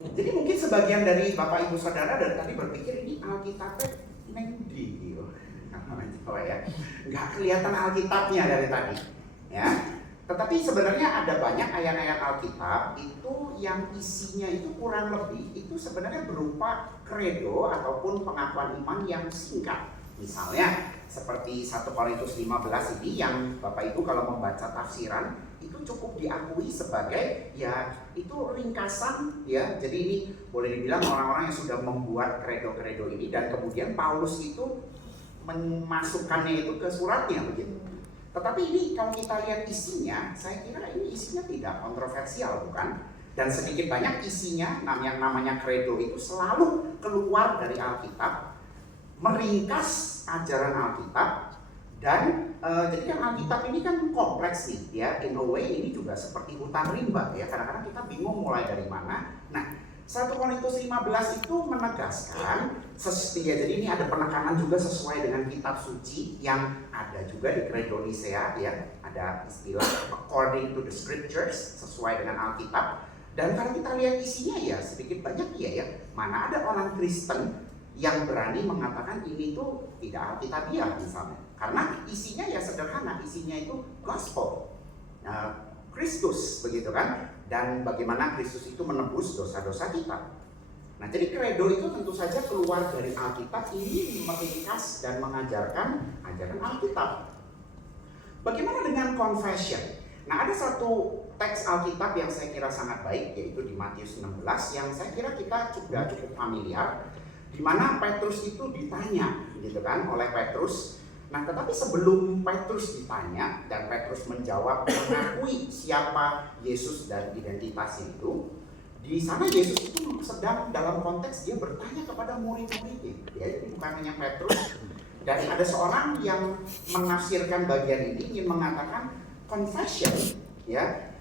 Jadi mungkin sebagian dari Bapak Ibu Saudara dari tadi berpikir ini Alkitabnya neng di gitu. Jawa ya. Nggak kelihatan Alkitabnya dari tadi. Ya. Tetapi sebenarnya ada banyak ayat-ayat Alkitab itu yang isinya itu kurang lebih itu sebenarnya berupa kredo ataupun pengakuan iman yang singkat. Misalnya seperti 1 Korintus 15 ini yang Bapak Ibu kalau membaca tafsiran itu cukup diakui sebagai ya itu ringkasan ya. Jadi ini boleh dibilang orang-orang yang sudah membuat kredo-kredo ini dan kemudian Paulus itu memasukkannya itu ke suratnya begitu. Tetapi ini kalau kita lihat isinya, saya kira ini isinya tidak kontroversial bukan? Dan sedikit banyak isinya yang namanya kredo itu selalu keluar dari Alkitab, meringkas ajaran Alkitab. Dan jadi kan Alkitab ini kan kompleks nih ya, in a way ini juga seperti hutan rimba ya, kadang-kadang kita bingung mulai dari mana. Nah 1 Korintus 15 itu menegaskan ya, jadi ini ada penekanan juga sesuai dengan kitab suci yang ada juga di Credo Nicea ya, ada istilah according to the scriptures sesuai dengan Alkitab. Dan kalau kita lihat isinya ya sedikit banyak ya, mana ada orang Kristen yang berani mengatakan ini tuh tidak Alkitabiah misalnya. Karena isinya ya sederhana, isinya itu gospel, Kristus begitu kan, dan bagaimana Kristus itu menebus dosa-dosa kita. Nah jadi kredo itu tentu saja keluar dari Alkitab, ini meringkas dan mengajarkan ajaran Alkitab. Bagaimana dengan confession? Nah ada satu teks Alkitab yang saya kira sangat baik, yaitu di Matius 16 yang saya kira kita sudah cukup familiar, di mana Petrus itu ditanya gitu kan oleh Petrus. Nah tetapi sebelum Petrus ditanya dan Petrus menjawab mengakui siapa Yesus dan identitas itu, di sana Yesus itu sedang dalam konteks dia bertanya kepada murid-muridnya ya, jadi bukan hanya Petrus. Dan ada seorang yang menafsirkan bagian ini ingin mengatakan confession ya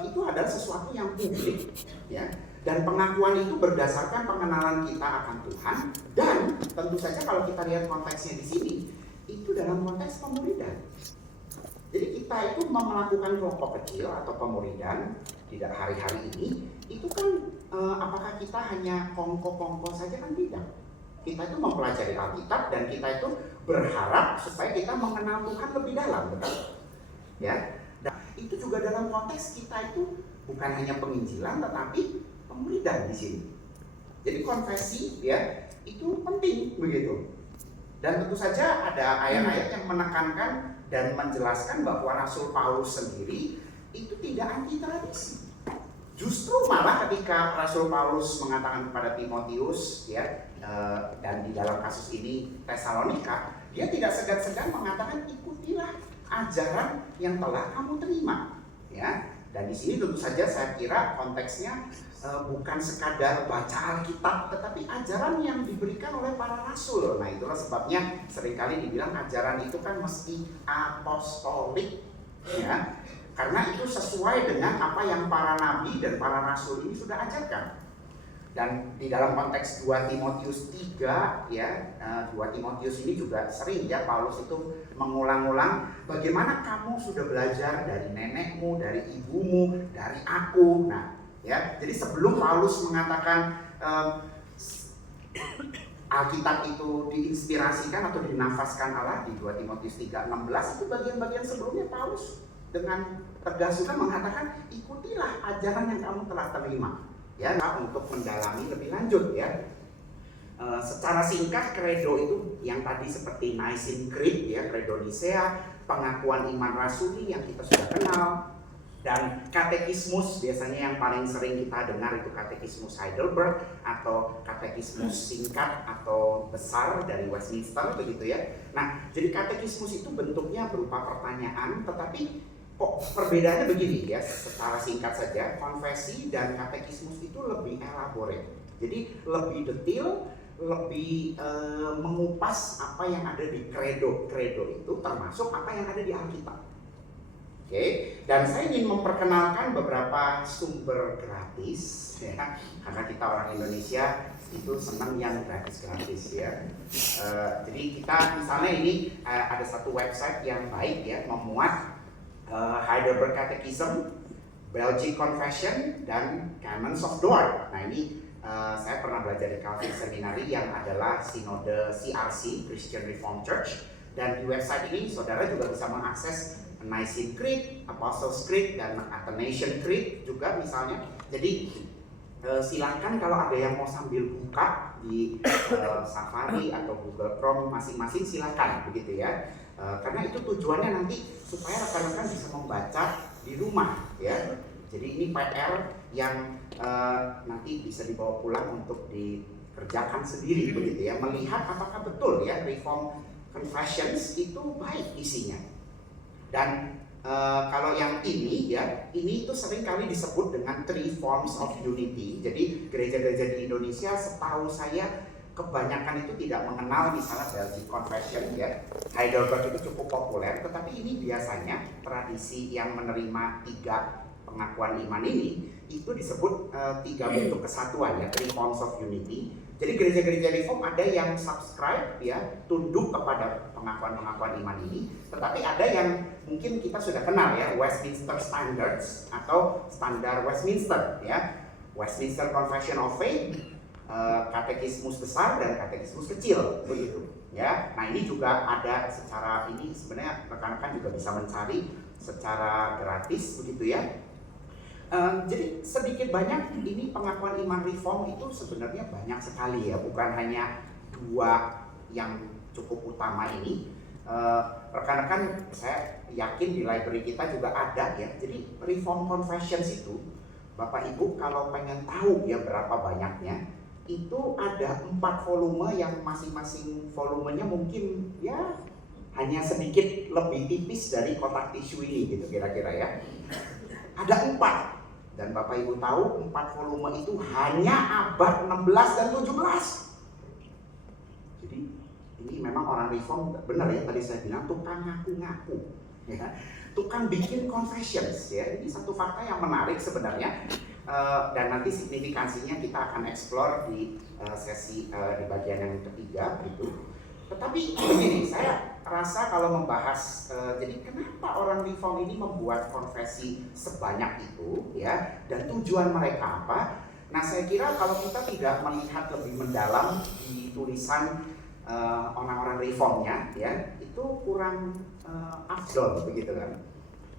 itu adalah sesuatu yang publik ya. Dan pengakuan itu berdasarkan pengenalan kita akan Tuhan, dan tentu saja kalau kita lihat konteksnya di sini, itu dalam konteks pemuridan. Jadi kita itu melakukan kelompok kecil atau pemuridan tidak hari-hari ini, itu kan apakah kita hanya kongko-kongko saja kan tidak. Kita itu mempelajari Alkitab dan kita itu berharap supaya kita mengenal Tuhan lebih dalam, betul? Ya. Dan itu juga dalam konteks kita itu bukan hanya penginjilan tetapi pemuridan di sini. Jadi konfesi ya itu penting begitu. Dan tentu saja ada ayat-ayat yang menekankan dan menjelaskan bahwa Rasul Paulus sendiri itu tidak anti tradisi. Justru malah ketika Rasul Paulus mengatakan kepada Timotius ya dan di dalam kasus ini Tesalonika, dia tidak segan-segan mengatakan ikutilah ajaran yang telah kamu terima ya. Dan di sini tentu saja saya kira konteksnya bukan sekadar baca Alkitab, tetapi ajaran yang diberikan oleh para rasul. Nah itulah sebabnya seringkali dibilang ajaran itu kan mesti apostolik ya, karena itu sesuai dengan apa yang para nabi dan para rasul ini sudah ajarkan. Dan di dalam konteks 2 Timotius 3 ya, 2 Timotius ini juga sering ya Paulus itu mengulang-ulang bagaimana kamu sudah belajar dari nenekmu, dari ibumu, dari aku. Nah ya, jadi sebelum Paulus mengatakan Alkitab itu diinspirasikan atau dinafaskan Allah di 2 Timotius 3:16, itu bagian-bagian sebelumnya Paulus dengan tegas juga mengatakan ikutilah ajaran yang kamu telah terima ya, untuk mendalami lebih lanjut ya. Secara singkat kredo itu yang tadi seperti Nicene Creed ya, Credo Nicea, pengakuan iman rasuli yang kita sudah kenal, dan katekismus biasanya yang paling sering kita dengar itu katekismus Heidelberg atau katekismus singkat atau besar dari Westminster begitu ya. Nah, jadi katekismus itu bentuknya berupa pertanyaan, tetapi kok perbedaannya begini ya, secara singkat saja, konfesi dan katekismus itu lebih elaborate. Jadi lebih detail, lebih mengupas apa yang ada di kredo itu, termasuk apa yang ada di Alkitab. Oke, dan saya ingin memperkenalkan beberapa sumber gratis ya, karena kita orang Indonesia itu senang yang gratis ya. Jadi kita misalnya ini ada satu website yang baik ya, memuat Heidelberg Catechism Belgic Confession, dan Canons of Dort. Nah ini saya pernah belajar di Calvin Seminary yang adalah sinode CRC, Christian Reformed Church, dan di website ini saudara juga bisa mengakses Nicene Creed, Apostles' Creed, dan Athanasian Creed juga misalnya. Jadi silakan kalau ada yang mau sambil buka di Safari atau Google Chrome masing-masing, silakan begitu ya. Karena itu tujuannya nanti supaya rekan-rekan bisa membaca di rumah ya. Jadi ini PR yang nanti bisa dibawa pulang untuk dikerjakan sendiri begitu ya. Melihat apakah betul ya Reform Confessions itu baik isinya. Dan kalau yang ini ya, ini itu sering kali disebut dengan three forms of unity. Jadi gereja-gereja di Indonesia setahu saya kebanyakan itu tidak mengenal misalnya Belgic Confession ya. Heidelberg itu cukup populer, tetapi ini biasanya tradisi yang menerima 3 pengakuan iman ini itu disebut 3 bentuk kesatuan ya, three forms of unity. Jadi gereja-gereja Reform ada yang subscribe ya, tunduk kepada pengakuan-pengakuan iman ini, tetapi ada yang mungkin kita sudah kenal ya, Westminster Standards atau standar Westminster ya, Westminster Confession of Faith, katekismus besar dan katekismus kecil begitu ya. Nah ini juga ada secara ini sebenarnya rekan-rekan juga bisa mencari secara gratis begitu ya. Jadi sedikit banyak ini pengakuan iman Reform itu sebenarnya banyak sekali ya, bukan hanya 2 yang cukup utama ini. Rekan-rekan saya yakin di library kita juga ada ya. Jadi Reform Confessions itu Bapak Ibu kalau pengen tahu ya berapa banyaknya, itu ada 4 volume yang masing-masing volumenya mungkin ya hanya sedikit lebih tipis dari kotak tisu ini gitu kira-kira ya. Ada 4. Dan Bapak Ibu tahu 4 volume itu hanya abad 16 dan 17. Jadi ini memang orang Reform benar ya, tadi saya bilang tukang ngaku-ngaku ya. Tukang bikin confessions ya. Ini satu fakta yang menarik sebenarnya. Dan nanti signifikansinya kita akan explore di sesi di bagian yang ketiga gitu. Tetapi begini, saya rasa kalau membahas jadi kenapa orang Reform ini membuat konfesi sebanyak itu ya, dan tujuan mereka apa. Nah saya kira kalau kita tidak melihat lebih mendalam di tulisan orang-orang Reformnya ya, itu kurang afdol begitu kan.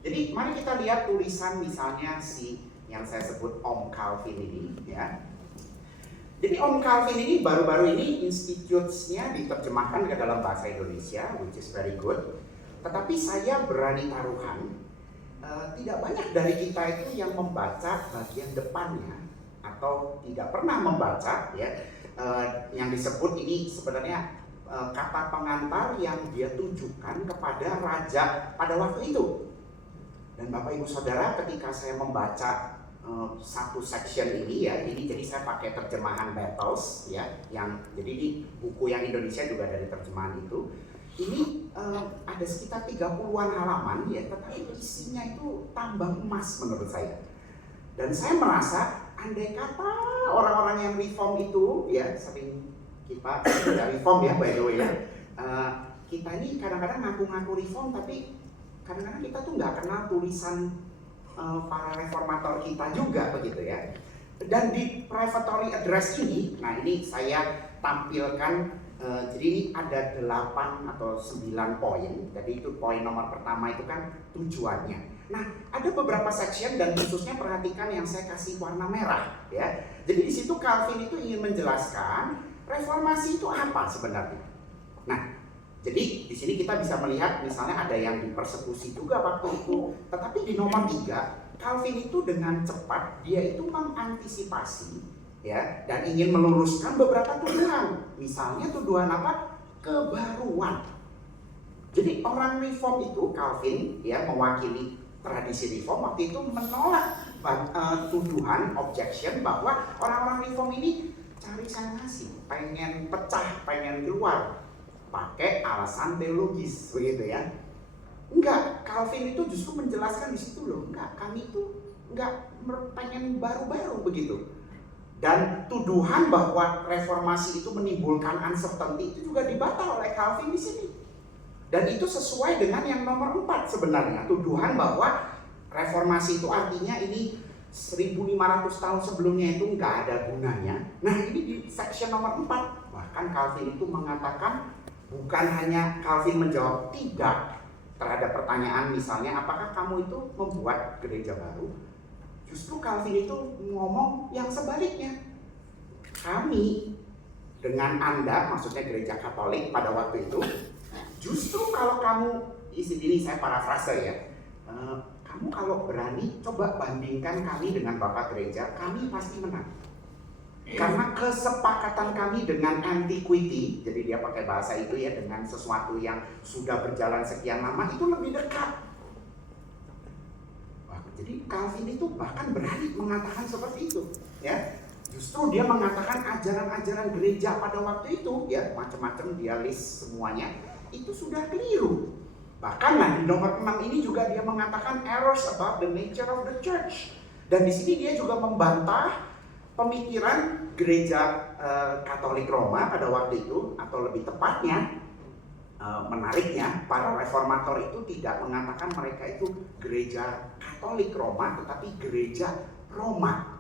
Jadi mari kita lihat tulisan misalnya si yang saya sebut Om Calvin ini ya. Jadi Om Calvin ini baru-baru ini institutes-nya diterjemahkan ke dalam bahasa Indonesia, which is very good. Tetapi saya berani taruhan, tidak banyak dari kita itu yang membaca bagian depannya atau tidak pernah membaca ya. Yang disebut ini sebenarnya kata pengantar yang dia tujukan kepada raja pada waktu itu. Dan Bapak Ibu Saudara, ketika saya membaca satu section ini ya, ini jadi saya pakai terjemahan Battles ya, yang jadi di buku yang Indonesia juga dari terjemahan itu. Ini ada sekitar 30-an halaman ya, tetapi isinya itu tambang emas menurut saya. Dan saya merasa andai kata orang-orang yang Reform itu ya, sering kita tidak Reform ya by the way ya, kita ini kadang-kadang ngaku-ngaku Reform tapi kadang-kadang kita tuh nggak kenal tulisan para reformator kita juga begitu ya. Dan di prefatory address ini, nah ini saya tampilkan jadi ini ada 8 atau 9 poin. Jadi itu poin nomor pertama itu kan tujuannya. Nah ada beberapa section dan khususnya perhatikan yang saya kasih warna merah ya. Jadi di situ Calvin itu ingin menjelaskan reformasi itu apa sebenarnya. Nah jadi di sini kita bisa melihat misalnya ada yang dipersekusi juga waktu itu. Tetapi di nomor 3, Calvin itu dengan cepat dia itu mengantisipasi ya dan ingin meluruskan beberapa tuduhan. Misalnya tuduhan apa? Kebaruan. Jadi orang Reform itu Calvin ya mewakili tradisi Reform waktu itu menolak tuduhan objection bahwa orang-orang Reform ini cari sensasi, pengen pecah, pengen keluar. Pakai alasan teologis begitu ya. Enggak, Calvin itu justru menjelaskan di situ loh. Enggak, kami itu enggak pengen baru-baru begitu. Dan tuduhan bahwa reformasi itu menimbulkan uncertainty itu juga dibantah oleh Calvin di sini. Dan itu sesuai dengan yang nomor 4 sebenarnya, tuduhan bahwa reformasi itu artinya ini 1500 tahun sebelumnya itu nggak ada gunanya. Nah ini di section nomor 4, bahkan Calvin itu mengatakan, bukan hanya Calvin menjawab tidak terhadap pertanyaan misalnya apakah kamu itu membuat gereja baru, justru Calvin itu ngomong yang sebaliknya. Kami dengan Anda, maksudnya gereja Katolik pada waktu itu, justru kalau kamu, ini saya parafrase ya, kamu kalau berani coba bandingkan kami dengan Bapak Gereja, kami pasti menang. Karena kesepakatan kami dengan antiquity, jadi dia pakai bahasa itu ya, dengan sesuatu yang sudah berjalan sekian lama itu lebih dekat. Jadi Calvin itu bahkan berani mengatakan seperti itu, ya. Justru dia mengatakan ajaran-ajaran gereja pada waktu itu, ya macam-macam dia list semuanya, itu sudah keliru. Bahkan di nomor 6 ini juga dia mengatakan errors about the nature of the church. Dan di sini dia juga membantah pemikiran gereja Katolik Roma pada waktu itu, atau lebih tepatnya menariknya para reformator itu tidak mengatakan mereka itu gereja Katolik Roma, tetapi gereja Roma.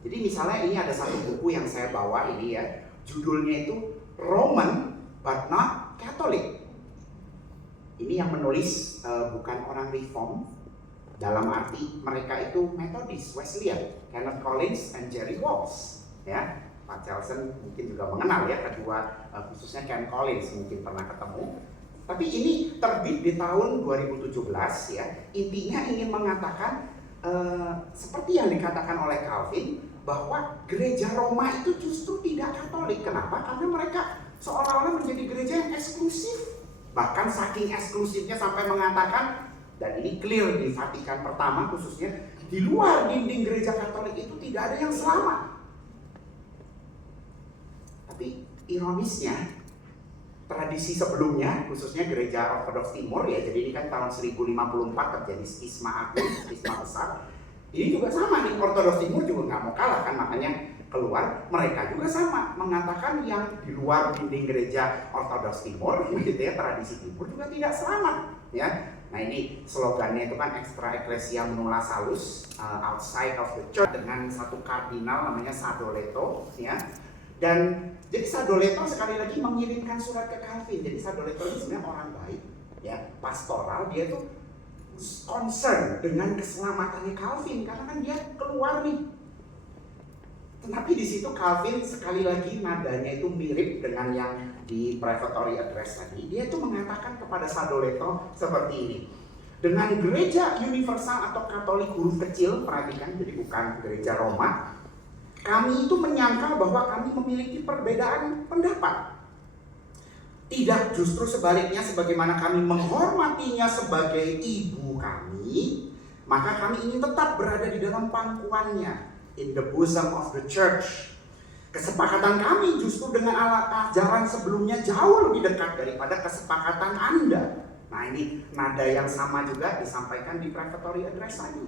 Jadi misalnya ini ada satu buku yang saya bawa ini ya, judulnya itu Roman but not Catholic. Ini yang menulis bukan orang Reform, dalam arti mereka itu Methodist, Wesleyan, Kenneth Collins and Jerry Walls, ya. Pak Charlson mungkin juga mengenal ya kedua, khususnya Ken Collins mungkin pernah ketemu. Tapi ini terbit di tahun 2017 ya. Intinya ingin mengatakan seperti yang dikatakan oleh Calvin, bahwa gereja Roma itu justru tidak Katolik. Kenapa? Karena mereka seolah-olah menjadi gereja yang eksklusif. Bahkan saking eksklusifnya sampai mengatakan, dan ini clear di Vatikan pertama khususnya, di luar dinding gereja Katolik itu tidak ada yang selamat. Tapi ironisnya, tradisi sebelumnya, khususnya gereja Ortodoks Timur ya, jadi ini kan tahun 1054 terjadi skisma agung, skisma besar. Ini juga sama nih, Ortodoks Timur juga nggak mau kalah kan, makanya keluar, mereka juga sama mengatakan yang di luar dinding gereja Ortodoks Timur, gitu ya, tradisi Timur juga tidak selamat, ya. Nah ini slogannya itu kan extra ecclesia nulla salus, outside of the church, dengan satu kardinal namanya Sadoleto, ya. Dan jadi Sadoleto sekali lagi mengirimkan surat ke Calvin. Jadi Sadoleto ini sebenarnya orang baik, ya, pastoral, dia tuh concern dengan keselamatannya Calvin karena kan dia keluar nih. Tetapi di situ Calvin sekali lagi nadanya itu mirip dengan yang di prefatory address tadi. Dia itu mengatakan kepada Sadoleto seperti ini. Dengan gereja universal atau Katolik huruf kecil, perhatikan, jadi bukan gereja Roma, kami itu menyangka bahwa kami memiliki perbedaan pendapat. Tidak, justru sebaliknya, sebagaimana kami menghormatinya sebagai ibu kami, maka kami ingin tetap berada di dalam pangkuannya, in the bosom of the church. Kesepakatan kami justru dengan ajaran sebelumnya jauh lebih dekat daripada kesepakatan Anda. Nah ini nada yang sama juga disampaikan di prefatory address tadi.